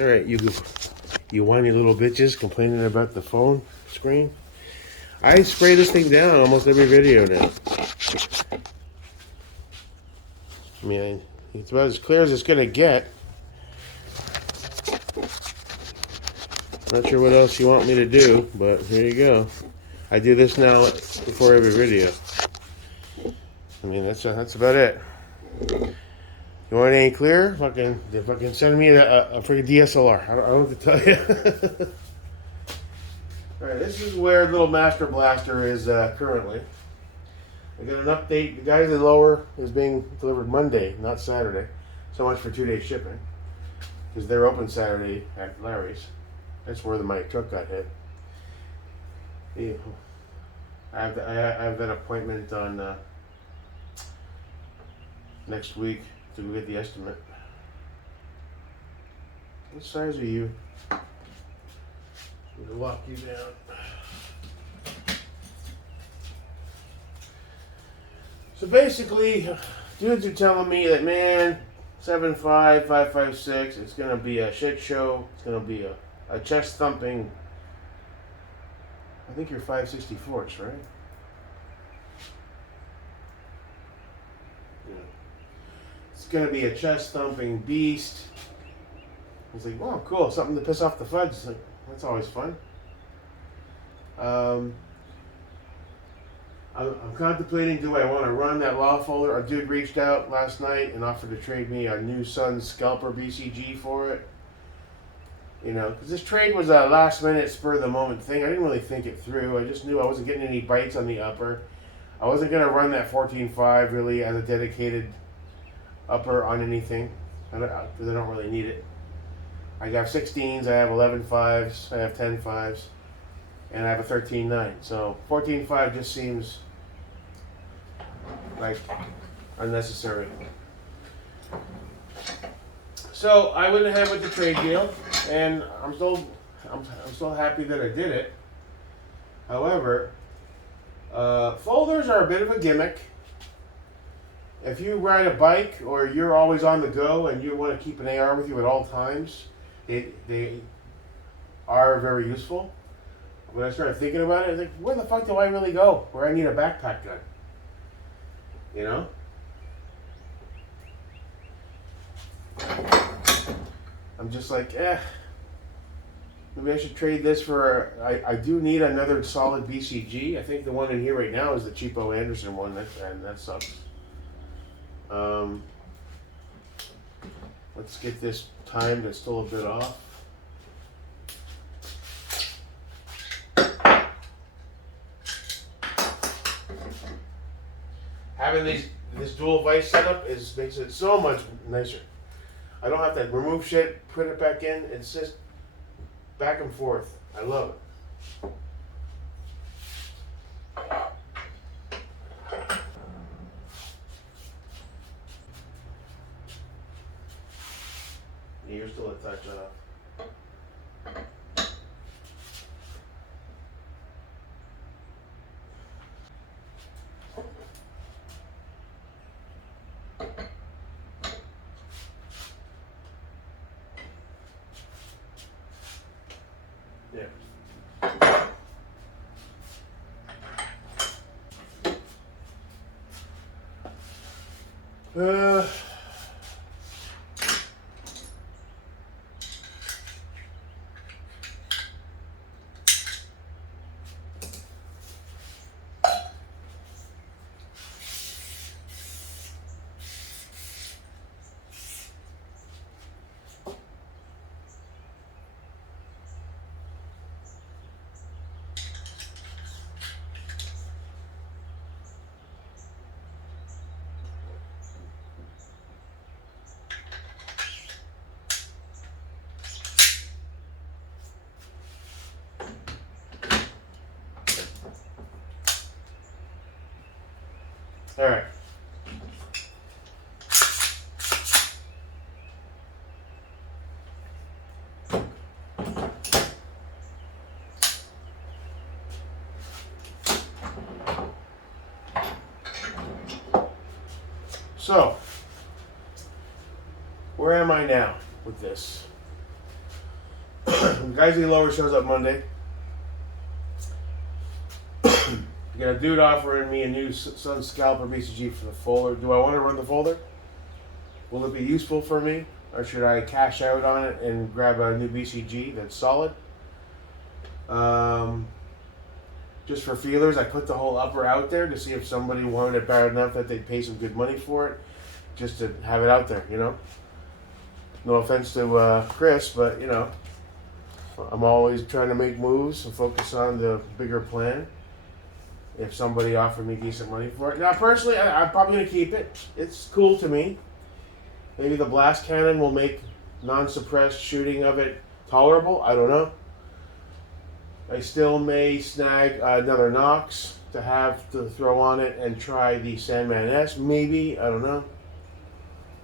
All right, you whiny little bitches complaining about the phone screen. I spray this thing down almost every video now. I mean, it's about as clear as it's gonna get. Not sure what else you want me to do, but here you go. I do this now before every video. I mean, that's about it. You want it any clearer? Fucking send me a freaking DSLR. I don't know what to tell you. Alright, this is where little Master Blaster is currently. I got an update. The Geyser Lower is being delivered Monday, not Saturday. So much for 2-day shipping. Because they're open Saturday at Larry's. That's where my truck got hit. Yeah. I have that appointment on next week to go get the estimate. What size are you? I'm gonna walk you down. So basically, dudes are telling me that, man, 7'5", 5'6", it's gonna be a shit show. It's gonna be a chest thumping. I think you're 5'64", right? Yeah. It's gonna be a chest thumping beast. He's like, "Wow, cool! Something to piss off the feds." Like, that's always fun. I'm contemplating, do I want to run that law folder? A dude reached out last night and offered to trade me a new Sun Scalper BCG for it. You know, because this trade was a last minute, spur of the moment thing. I didn't really think it through. I just knew I wasn't getting any bites on the upper. I wasn't going to run that 14.5 really as a dedicated upper on anything, because I don't really need it. I have 16s, I have 11.5s, I have 10.5s, and I have a 13.9. So 14.5 just seems like unnecessary. So I went ahead with the trade deal, and I'm still happy that I did it. However, folders are a bit of a gimmick. If you ride a bike or you're always on the go and you want to keep an AR with you at all times, they are very useful. When I started thinking about it, I was like, where the fuck do I really go where I need a backpack gun? You know? I'm just like, maybe I should trade this for, I do need another solid BCG. I think the one in here right now is the cheapo Anderson one, and that sucks. Let's get this timed. It's still a bit off. Having this dual vise setup makes it so much nicer. I don't have to remove shit, put it back in. It's just back and forth. I love it. You're still a touch off. Yeah. All right. So, where am I now with this? Geisley Lower shows up Monday. Got a dude offering me a new Sun Scalper BCG for the folder. Do I want to run the folder? Will it be useful for me? Or should I cash out on it and grab a new BCG that's solid? Just for feelers, I put the whole upper out there to see if somebody wanted it bad enough that they'd pay some good money for it. Just to have it out there, you know? No offense to Chris, but, you know, I'm always trying to make moves and focus on the bigger plan. If somebody offered me decent money for it. Now, personally, I'm probably going to keep it. It's cool to me. Maybe the blast cannon will make non-suppressed shooting of it tolerable. I don't know. I still may snag another Nox to have to throw on it and try the Sandman S. Maybe. I don't know.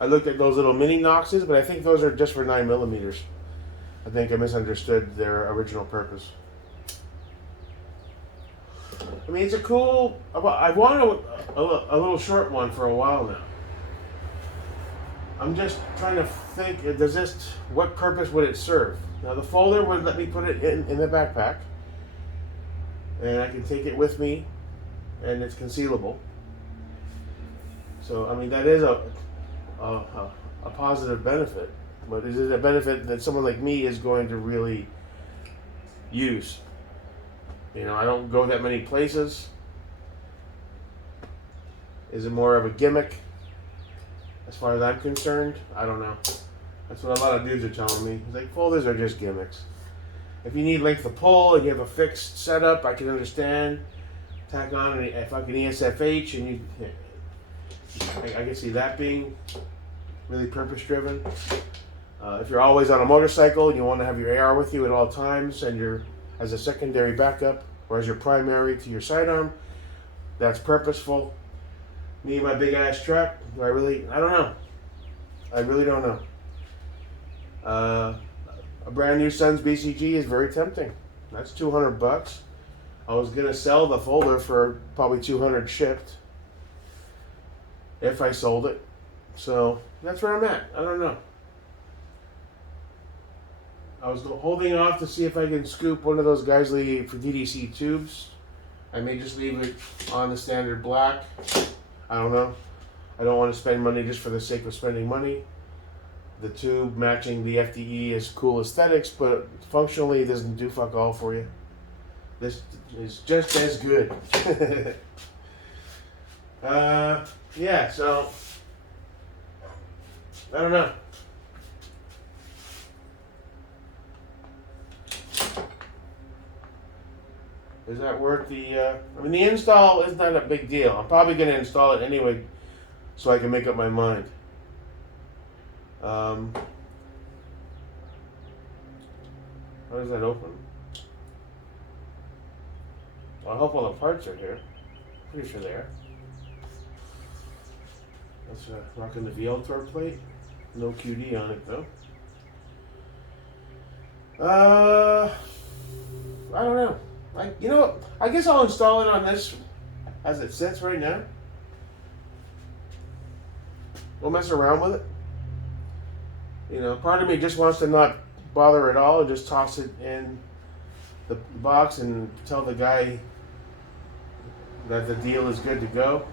I looked at those little mini Noxes, but I think those are just for 9mm. I think I misunderstood their original purpose. I mean, it's a cool... I've wanted a little short one for a while now. I'm just trying to think, what purpose would it serve? Now, the folder would let me put it in the backpack. And I can take it with me, and it's concealable. So, I mean, that is a positive benefit. But is it a benefit that someone like me is going to really use? You know, I don't go that many places. Is it more of a gimmick? As far as I'm concerned, I don't know. That's what a lot of dudes are telling me. It's like, folders are just gimmicks. If you need length of pull and you have a fixed setup, I can understand. Tack on a fucking ESFH and I can see that being really purpose-driven. If you're always on a motorcycle and you want to have your AR with you at all times and you're as a secondary backup or as your primary to your sidearm, that's purposeful. Me and my big ass truck, I don't know. I really don't know. A brand new Suns BCG is very tempting. That's $200. I was gonna sell the folder for probably $200 shipped if I sold it. So that's where I'm at. I don't know. I was holding off to see if I can scoop one of those Geisley for DDC tubes. I may just leave it on the standard black. I don't know. I don't want to spend money just for the sake of spending money. The tube matching the FDE is cool aesthetics, but functionally it doesn't do fuck all for you. This is just as good. Yeah, so I don't know. Is that worth the, I mean, the install is not a big deal. I'm probably going to install it anyway so I can make up my mind. How does that open? Well, I hope all the parts are here. Pretty sure they are. That's rocking the VLTOR plate. No QD on it though. I don't know. You know what? I guess I'll install it on this as it sits right now. We'll mess around with it. You know, part of me just wants to not bother at all and just toss it in the box and tell the guy that the deal is good to go.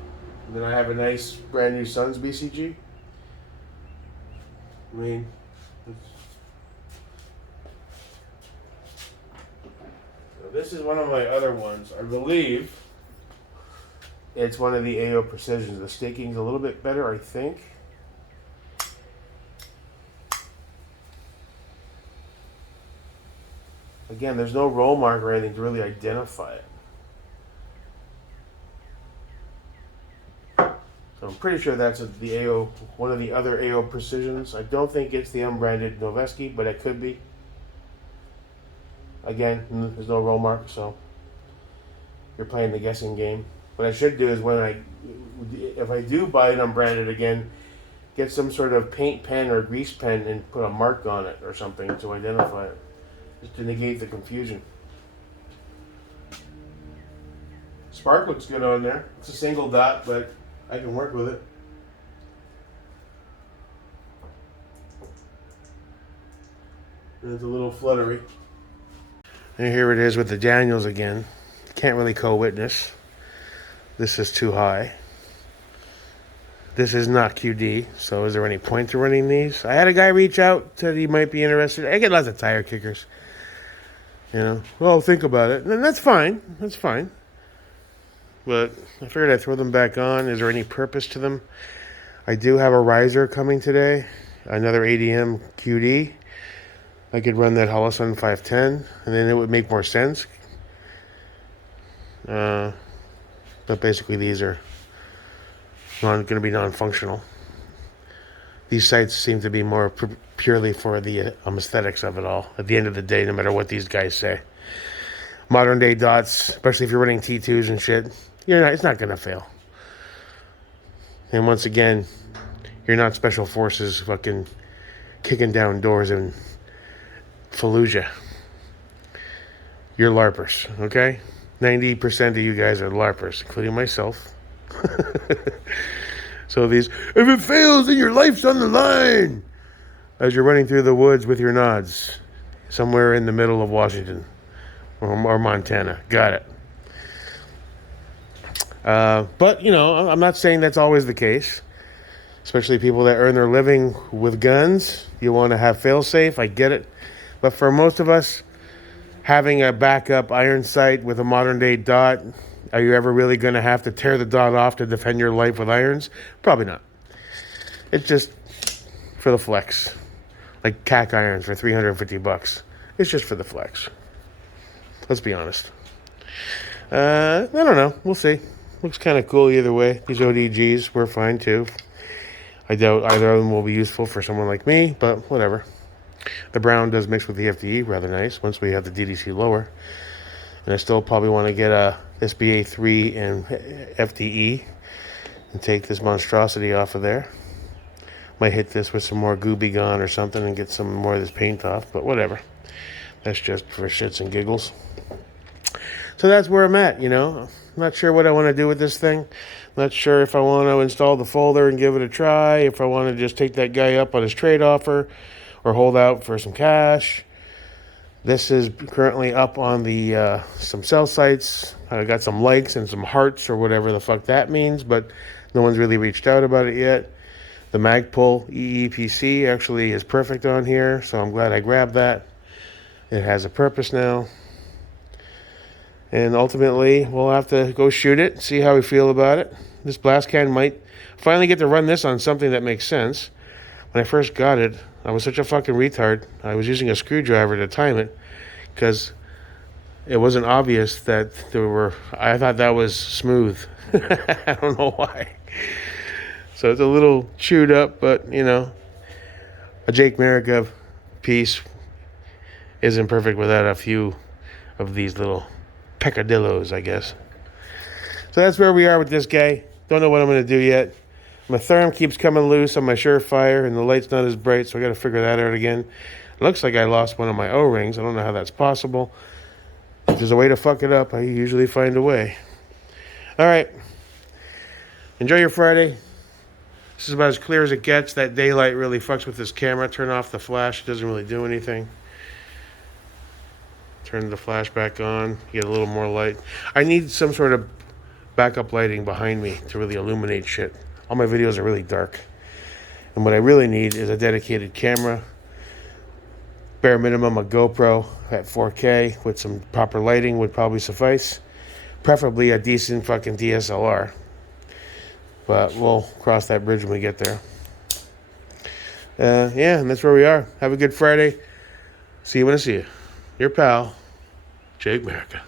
And then I have a nice brand new Suns BCG. I mean, this is one of my other ones. I believe it's one of the AO Precisions. The staking's a little bit better, I think. Again, there's no roll mark or anything to really identify it. So I'm pretty sure that's the AO, one of the other AO Precisions. I don't think it's the unbranded Noveski, but it could be. Again, there's no roll mark, so you're playing the guessing game. What I should do is if I do buy an unbranded again, get some sort of paint pen or grease pen and put a mark on it or something to identify it, just to negate the confusion. Spark looks good on there. It's a single dot, but I can work with it. And it's a little fluttery. And here it is with the Daniels again. Can't really co-witness. This is too high. This is not QD, so is there any point to running these? I had a guy reach out, said he might be interested. I get lots of tire kickers. You know, well, think about it. And that's fine. That's fine. But I figured I'd throw them back on. Is there any purpose to them? I do have a riser coming today. Another ADM QD. I could run that Holosun 510, and then it would make more sense. But basically these are going to be non-functional. These sights seem to be more purely for the aesthetics of it all. At the end of the day, no matter what these guys say. Modern day dots, especially if you're running T2s and shit, it's not going to fail. And once again, you're not special forces fucking kicking down doors in Fallujah. You're LARPers, okay? 90% of you guys are LARPers, including myself. So if it fails, then your life's on the line. As you're running through the woods with your nods, somewhere in the middle of Washington or Montana. Got it. But, I'm not saying that's always the case. Especially people that earn their living with guns. You want to have fail-safe, I get it. But for most of us, having a backup iron sight with a modern-day dot, are you ever really going to have to tear the dot off to defend your life with irons? Probably not. It's just for the flex. Like CAC irons for $350. It's just for the flex. Let's be honest. I don't know. We'll see. Looks kind of cool either way. These ODGs were fine too. I doubt either of them will be useful for someone like me, but whatever. The brown does mix with the FDE rather nice once we have the DDC lower. And I still probably want to get a SBA 3 and FDE and take this monstrosity off of there. Might hit this with some more Gooby Gone or something and get some more of this paint off, but whatever. That's just for shits and giggles. So that's where I'm at, I'm not sure what I want to do with this thing. Not sure if I want to install the folder and give it a try, if I want to just take that guy up on his trade offer or hold out for some cash. This is currently up on the some cell sites. I got some likes and some hearts or whatever the fuck that means, but no one's really reached out about it yet. The Magpul EEPC actually is perfect on here, so I'm glad I grabbed that. It has a purpose now. And ultimately, we'll have to go shoot it, see how we feel about it. This blast can might finally get to run this on something that makes sense. When I first got it, I was such a fucking retard. I was using a screwdriver to time it because it wasn't obvious that I thought that was smooth. I don't know why. So it's a little chewed up, but, a Jake Merica piece isn't perfect without a few of these little peccadillos, I guess. So that's where we are with this guy. Don't know what I'm going to do yet. My therm keeps coming loose on my Surefire, and the light's not as bright, so I got to figure that out again. It looks like I lost one of my O-rings. I don't know how that's possible. If there's a way to fuck it up, I usually find a way. All right. Enjoy your Friday. This is about as clear as it gets. That daylight really fucks with this camera. Turn off the flash. It doesn't really do anything. Turn the flash back on. Get a little more light. I need some sort of backup lighting behind me to really illuminate shit. All my videos are really dark. And what I really need is a dedicated camera. Bare minimum, a GoPro at 4K with some proper lighting would probably suffice. Preferably a decent fucking DSLR. But we'll cross that bridge when we get there. And that's where we are. Have a good Friday. See you when I see you. Your pal, Jake Merica.